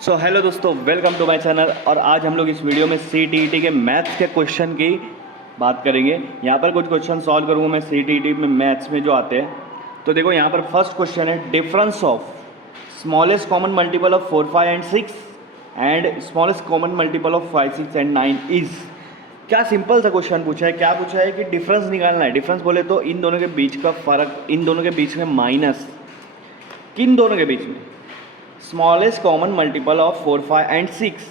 So hello दोस्तों, welcome to my channel. और आज हम लोग इस वीडियो में CTET के मैथ्स के क्वेश्चन की बात करेंगे। यहाँ पर कुछ क्वेश्चन सॉल्व करूँगा मैं CTET में मैथ्स में जो आते हैं। तो देखो यहाँ पर फर्स्ट क्वेश्चन है, difference of smallest common multiple of 4, 5 and 6 and smallest common multiple of 5, 6 and 9 is. क्या सिंपल सा क्वेश्चन पूछा है। क्या पूछा है कि डिफरेंस निकालना है। डिफरेंस बोले तो इन दोनों के बीच का फर्क, इन दोनों के बीच में माइनस, किन दोनों के बीच में smallest common multiple of 4, 5 and 6,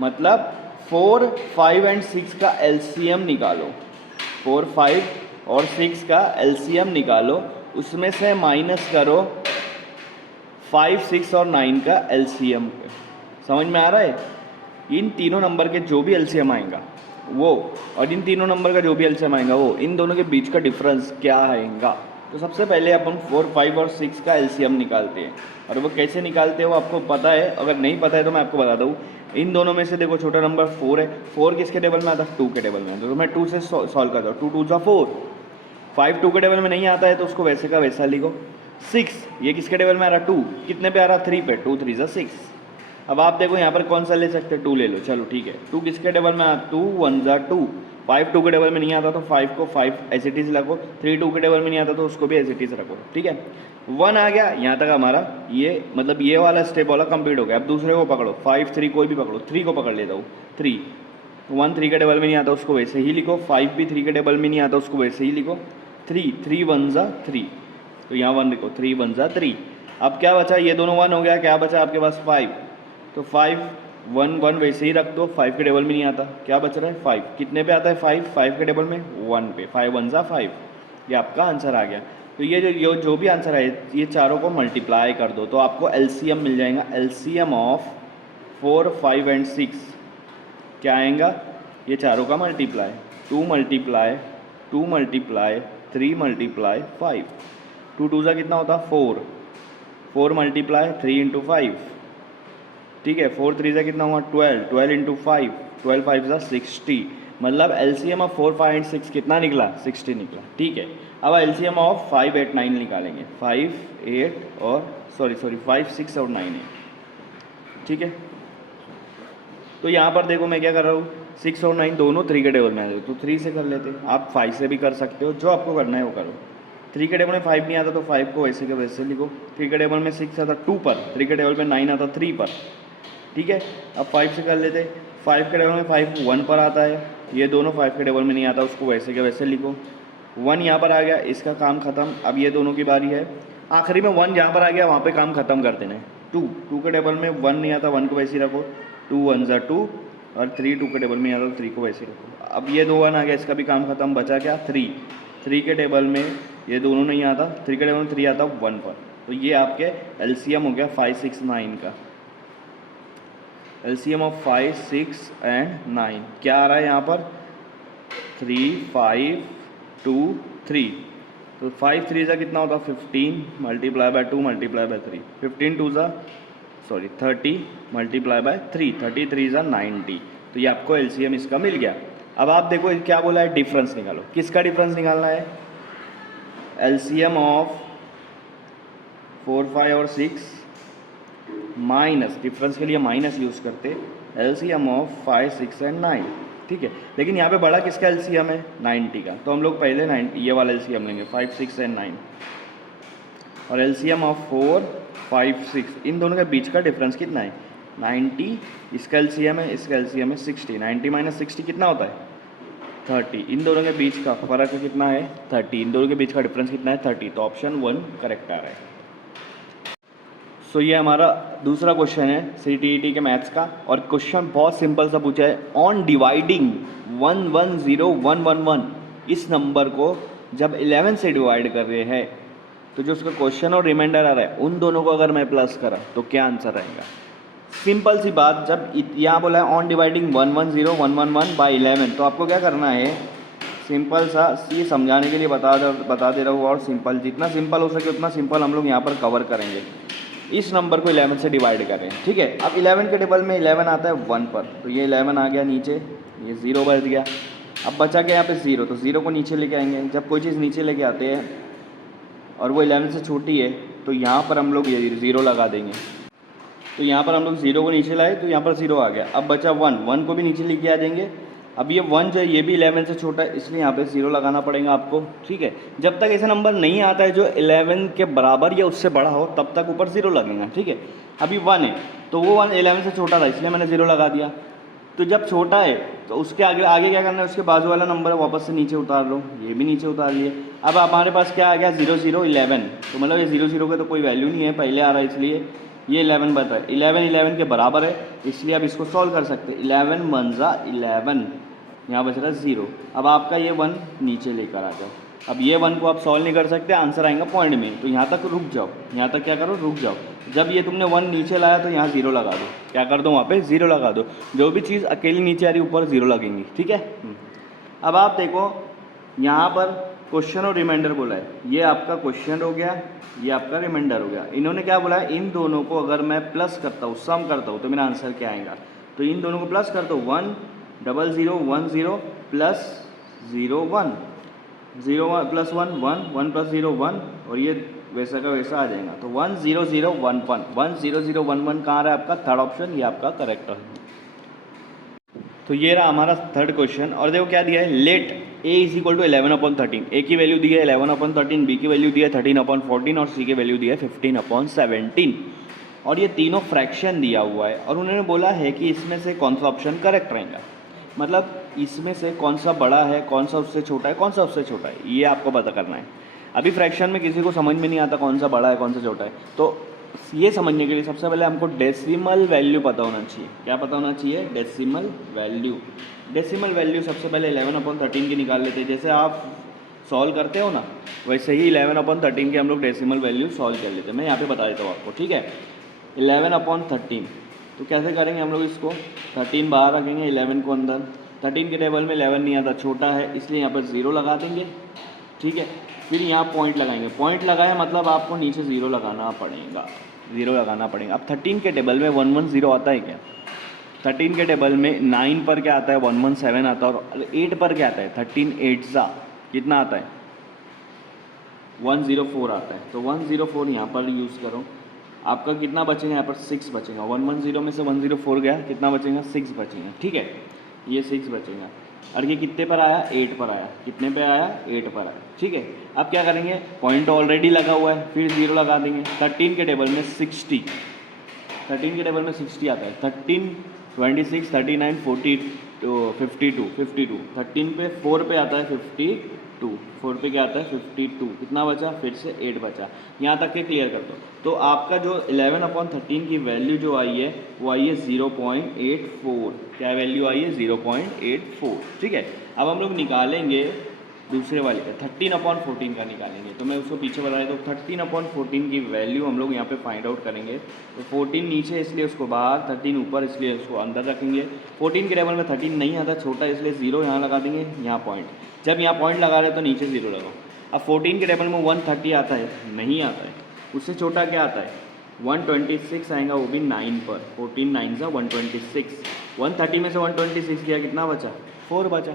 मतलब 4, 5 एंड 6 का एलसीएम निकालो। 4, 5 और 6 का एलसीएम निकालो, उसमें से माइनस करो 5, 6 और 9 का एलसीएम। समझ में आ रहा है। इन तीनों नंबर के जो भी एलसीएम आएगा वो, और इन तीनों नंबर का जो भी एलसीएम आएगा वो, इन दोनों के बीच का डिफरेंस क्या आएगा। तो सबसे पहले अपन 4, 5 और 6 का एलसीएम निकालते हैं। और वो कैसे निकालते हैं वो आपको पता है। अगर नहीं पता है तो मैं आपको बता दूँ। इन दोनों में से देखो, छोटा नंबर 4 है। 4 किसके टेबल में आता है? 2 के टेबल में। तो मैं 2 से सॉल्व करता हूँ। 2 2 जा 4। 5 2 के टेबल में नहीं आता है तो उसको वैसे का वैसा लिखो। 6 ये किसके टेबल में आ रहा? 2 कितने पे आ रहा? 3 पे। 2 3 जा 6। अब आप देखो यहाँ पर कौन सा ले सकते हैं? 2 ले लो। चलो ठीक है। 2 किसके टेबल में? 2 1 जा 2। 5 2 के टेबल में नहीं आता तो 5 को 5 एज इट इज रखो। 3 2 के टेबल में नहीं आता तो उसको भी एज इट इज रखो। ठीक है। 1 आ गया। यहाँ तक हमारा ये मतलब ये वाला स्टेप वाला कंप्लीट हो गया। अब दूसरे को पकड़ो। 5 3 कोई भी पकड़ो। 3 को पकड़ लेता हूँ। 3 1 3 के टेबल में नहीं आता उसको वैसे ही लिखो। 5 भी 3 के टेबल में नहीं आता उसको वैसे ही लिखो। 3 3 1 जा 3, तो यहाँ 1 लिखो। 3 1 जा 3। अब क्या बचा? ये दोनों 1 हो गया। क्या बचा आपके पास? 5। तो 5 1 1 वैसे ही रख दो। 5 के टेबल में नहीं आता। क्या बच रहा है? 5 कितने पे आता है? 5 5 के टेबल में 1 पे। 5 1 जा 5। ये आपका आंसर आ गया। तो ये जो भी आंसर है ये चारों को मल्टीप्लाई कर दो तो आपको एलसीएम मिल जाएगा। एलसीएम ऑफ 4 5 एंड 6 क्या आएगा? ये चारों का मल्टीप्लाई। 2 multiply 2 multiply 3 multiply 5। 2 2 जा कितना होता? 4। 4 मल्टीप्लाई 3 इंटू 5। ठीक है। 4 3 जा कितना हुआ? 12। 12 इंटू 5। 12 5 जा 60। मतलब एलसीएम ऑफ 4 5 एंड 6 कितना निकला? 60 निकला। ठीक है। अब एलसीएम ऑफ 5 8 9 निकालेंगे। 5 8 और सॉरी 5 6 और 9 है। ठीक है। तो यहाँ पर देखो मैं क्या कर रहा हूँ, 6 और 9 दोनों 3 के टेबल में आ जाए तो 3 से कर लेते। आप 5 से भी कर सकते हो, जो आपको करना है वो करो। 3 के टेबल में 5 नहीं आता तो 5 को वैसे के वैसे लिखो। 3 के टेबल में 6 आता 2 पर। 3 के टेबल में 9 आता 3 पर। ठीक है। अब 5 से कर लेते। 5 के टेबल में 5 1 पर आता है। ये दोनों 5 के टेबल में नहीं आता, उसको वैसे के वैसे लिखो। 1 यहाँ पर आ गया, इसका काम खत्म। अब ये दोनों की बारी है। आखिरी में 1 जहाँ पर आ गया वहाँ पे काम खत्म कर देना है। 2 के टेबल में 1 नहीं आता, 1 को वैसे ही रखो। 2 1 जा 2 और 3 2 के टेबल में आता तो 3 को वैसे ही रखो। अब ये 2 1 आ गया, इसका भी काम खत्म। बचा क्या? 3। 3 के टेबल में ये दोनों नहीं आता। 3 के टेबल में 3 आता 1 पर। तो ये आपके एलसीएम हो गया 5 6 9 का। एलसीएम ऑफ 5 6 एंड 9 क्या आ रहा है यहाँ पर? 3 5 2 3। तो 5 3 जा कितना होता? 15 मल्टीप्लाई बाय 2 मल्टीप्लाई बाय 3। 15 2 जा 30 मल्टीप्लाई बाय 3। 30 3 जा 90। तो ये आपको एलसीएम इसका मिल गया। अब आप देखो क्या बोला है? डिफरेंस निकालो। किसका डिफरेंस निकालना है? एलसीएम ऑफ 4 5 और 6 माइनस, डिफरेंस के लिए माइनस यूज़ करते, एलसीएम ऑफ 5 6 एंड 9। ठीक है। लेकिन यहाँ पे बड़ा किसका एलसीएम है? 90 का। तो हम लोग पहले 90 ये वाला एलसीएम लेंगे, 5 6 एंड 9। और एलसीएम ऑफ 4 5 6 इन दोनों के बीच का डिफरेंस कितना है? 90। इसका एलसीएम है, इसका एलसीएम है 60। 90 माइनस 60 कितना होता है? 30। इन दोनों के बीच का फर्क कितना है? 30। इन दोनों के बीच का डिफरेंस कितना है? 30। तो ऑप्शन 1 करेक्ट आ रहा है। सो ये हमारा दूसरा क्वेश्चन है CTET के मैथ्स का। और क्वेश्चन बहुत सिंपल सा पूछा है। ऑन डिवाइडिंग 1 1 0 1 1 1 इस नंबर को जब 11 से डिवाइड कर रहे हैं तो जो उसका क्वेश्चन और रिमाइंडर आ रहा है उन दोनों को अगर मैं प्लस करा तो क्या आंसर रहेगा? सिंपल सी बात। जब यहाँ बोला है ऑन डिवाइडिंग 1 1 0 1 1 1 बाई 11 तो आपको क्या करना है? सिंपल सा ये समझाने के लिए बता दे रहा हूँ। और सिंपल, जितना सिंपल हो सके उतना सिंपल हम लोग यहाँ पर कवर करेंगे। इस नंबर को 11 से डिवाइड करें। ठीक है। अब 11 के टेबल में 11 आता है 1 पर, तो ये 11 आ गया नीचे, ये 0 बच गया। अब बचा गया यहाँ पे 0, तो 0 को नीचे लेके आएंगे। जब कोई चीज़ नीचे लेके आते हैं और वो 11 से छोटी है तो यहाँ पर हम लोग ये 0 लगा देंगे। तो यहाँ पर हम लोग 0 को नीचे लाए तो यहाँ पर 0 आ गया। अब बचा 1 को भी नीचे लेके आ जाएंगे। अब ये 1 जो है ये भी 11 से छोटा है, इसलिए यहाँ पे 0 लगाना पड़ेगा आपको, ठीक है। जब तक ऐसा नंबर नहीं आता है जो 11 के बराबर या उससे बड़ा हो तब तक ऊपर 0 लगेगा, ठीक है। अभी 1 है तो वो 1 11 से छोटा था इसलिए मैंने 0 लगा दिया। तो जब छोटा है तो उसके आगे आगे क्या करना है, उसके बाजू वाला नंबर है वापस से नीचे उतार लो, ये भी नीचे उतार लिए। अब हमारे पास क्या आ गया 0 0 11, तो मतलब ये 0 0 का तो कोई वैल्यू नहीं है, पहले आ रहा है इसलिए ये 11 बन रहा है। 11 11 के बराबर है इसलिए अब इसको सॉल्व कर सकते हैं। 11 1 जा 11, यहाँ बच रहा है 0। अब आपका ये 1 नीचे लेकर आ जाओ। अब ये 1 को आप सॉल्व नहीं कर सकते, आंसर आएगा पॉइंट में, तो यहाँ तक रुक जाओ, यहाँ तक क्या करो रुक जाओ। जब ये तुमने 1 नीचे लाया तो यहाँ 0 लगा दो, क्या कर दो वहाँ पे 0 लगा दो। जो भी चीज़ अकेली नीचे आ रही ऊपर 0 लगेंगी, ठीक है। अब आप देखो यहाँ पर क्वेश्चन और रिमाइंडर बोला है, ये आपका क्वेश्चन हो गया, ये आपका रिमाइंडर हो गया। इन्होंने क्या बोला है, इन दोनों को अगर मैं प्लस करता हूँ, सम करता हूँ तो मेरा आंसर क्या आएगा। तो इन दोनों को प्लस करता हूँ 1 0 0 1 0 प्लस 0 1 0 1 प्लस 1 1 1 प्लस 0 1, और ये वैसा का वैसा आ जाएगा। तो 1 0 0 1 1 1 0 0 1 1 कहाँ रहा है आपका, थर्ड ऑप्शन, ये आपका करेक्ट है। तो ये रहा हमारा थर्ड क्वेश्चन। और देखो क्या दिया है, let a is equal to 11/13। a की वैल्यू दी है 11/13, b की वैल्यू दी है 13/14 और c की वैल्यू दी है 15/17। और ये तीनों फ्रैक्शन दिया हुआ है और उन्होंने बोला है कि इसमें से कौन सा ऑप्शन करेक्ट रहेगा, मतलब इसमें से कौन सा बड़ा है, कौन सा उससे छोटा है, कौन सा उससे छोटा है, ये आपको पता करना है। अभी फ्रैक्शन में किसी को समझ में नहीं आता कौन सा बड़ा है कौन सा छोटा है, तो ये समझने के लिए सबसे पहले हमको डेसिमल वैल्यू पता होना चाहिए। क्या पता होना चाहिए, डेसिमल वैल्यू। डेसिमल वैल्यू सबसे पहले 11/13 की निकाल लेते हैं। जैसे आप सॉल्व करते हो ना, वैसे ही 11/13 की हम लोग डेसिमल वैल्यू सॉल्व कर लेते हैं। मैं यहाँ पे बता देता हूँ आपको, ठीक है। 11/13 तो कैसे करेंगे हम लोग इसको, 13 बाहर रखेंगे, 11 को अंदर। 13 के टेबल में 11 नहीं आता, छोटा है, इसलिए यहाँ पर 0 लगा देंगे, ठीक है। फिर यहाँ पॉइंट लगाएंगे, पॉइंट लगाया मतलब आपको नीचे 0 लगाना पड़ेगा, 0 लगाना पड़ेगा। अब 13 के टेबल में 110 आता है क्या, 13 के टेबल में 9 पर क्या आता है 117 आता है, और 8 पर क्या आता है 13 8 सा कितना आता है 104 आता है। तो 104 यहाँ पर यूज़ करो, आपका कितना बचेगा यहाँ पर 6 बचेगा। 110 में से 104 गया, कितना बचेगा 6 बचेगा, ठीक है, ये 6 बचेगा। और ये कितने पर आया 8 पर आया, कितने पे आया 8 पर आया, ठीक है। अब क्या करेंगे, पॉइंट ऑलरेडी लगा हुआ है, फिर 0 लगा देंगे। 13 के टेबल में 60, 13 के टेबल में 60 आता है, 13 26 39 40 52 52। 13 पे 4 पे आता है 52, 4 पे क्या आता है 52, कितना बचा फिर से 8 बचा। यहाँ तक के क्लियर कर दो। तो आपका जो 11/13 की वैल्यु जो आई है वो आई है 0.84। क्या वैल्यू आई है 0.84, ठीक है। अब हम लोग निकालेंगे दूसरे वाले का 13/14 का निकालेंगे, तो मैं उसको पीछे बताया। तो 13/14 की वैल्यू हम लोग यहाँ पे फाइंड आउट करेंगे। तो 14 नीचे इसलिए उसको बाहर, 13 ऊपर इसलिए उसको अंदर रखेंगे। 14 के टेबल में 13 नहीं आता, छोटा इसलिए 0 यहाँ लगा देंगे, यहाँ पॉइंट। जब यहाँ पॉइंट लगा रहे तो नीचे 0 लगाओ। अब 14 के टेबल में 130 आता है, नहीं आता है, उससे छोटा क्या आता है 126 आएगा, वो भी 9 पर। 14 9 सा 126, 130 में से 126 गया, कितना बचा 4 बचा,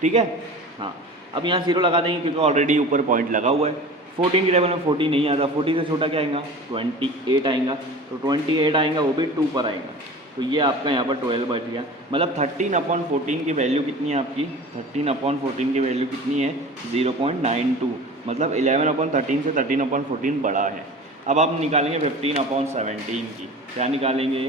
ठीक है। हाँ, अब यहाँ 0 लगा देंगे क्योंकि ऑलरेडी ऊपर पॉइंट लगा हुआ है। 14 के टेबल में 40 नहीं आता, 40 से छोटा क्या आएगा 28 आएगा, तो 28 आएगा, वो भी 2 पर आएगा। तो ये आपका यहाँ पर 12 बच गया। मतलब 13/14 की वैल्यू कितनी है आपकी, 13/14 की वैल्यू कितनी है 0.92, मतलब 11/13 से 13/14 बड़ा है। अब आप निकालेंगे 15/17 की, क्या निकालेंगे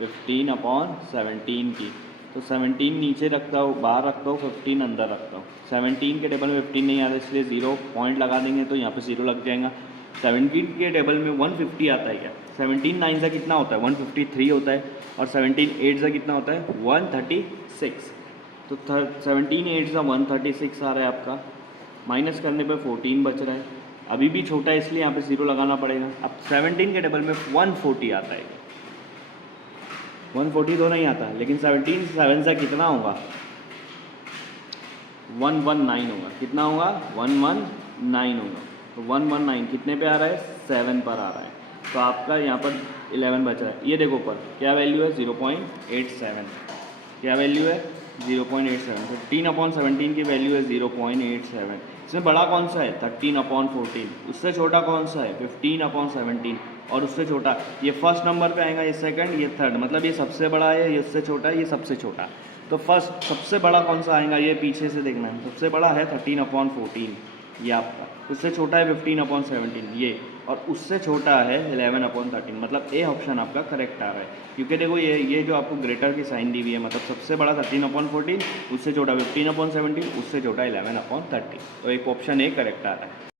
15/17 की। तो 17 नीचे रखता हूँ, बाहर रखता हूँ, 15 अंदर रखता हूँ। 17 के टेबल में 15 नहीं आता इसलिए 0 पॉइंट लगा देंगे, तो यहाँ पे 0 लग जाएगा। 17 के टेबल में 150 आता है क्या, 17 9 से कितना होता है 153 होता है, और 17 8 से कितना होता है 136। तो 17 8 से 136 आ रहा है आपका, माइनस करने पे 14 बच रहा है। अभी भी छोटा है इसलिए यहाँ पे 0 लगाना पड़ेगा। अब 17 के टेबल में 140 आता है, 140 तो नहीं आता, लेकिन 17 7 से कितना होगा 119 होगा, कितना होगा 119 होगा। तो 119 कितने पे आ रहा है 7 पर आ रहा है। तो आपका यहाँ पर 11 बच रहा है। ये देखो ऊपर क्या वैल्यू है 0.87, क्या वैल्यू है 0.87। 15/17 की वैल्यू है 0.87। इसमें बड़ा कौन सा है 13/14, उससे छोटा कौन सा है 15/17, और उससे छोटा, ये फर्स्ट नंबर पे आएगा, ये सेकंड, ये थर्ड, मतलब ये सबसे बड़ा है, ये उससे छोटा है, ये सबसे छोटा। तो फर्स्ट सबसे बड़ा कौन सा आएगा, ये पीछे से देखना है। सबसे बड़ा है 13/14, ये आपका। उससे छोटा है 15/17 ये, और उससे छोटा है 11/13, मतलब ए ऑप्शन आपका करेक्ट आ रहा है। क्योंकि देखो ये जो आपको ग्रेटर की साइन दी हुई है, मतलब सबसे बड़ा 13/14, उससे छोटा 15/17, उससे छोटा 11/13, तो एक ऑप्शन ए करेक्ट आ रहा है।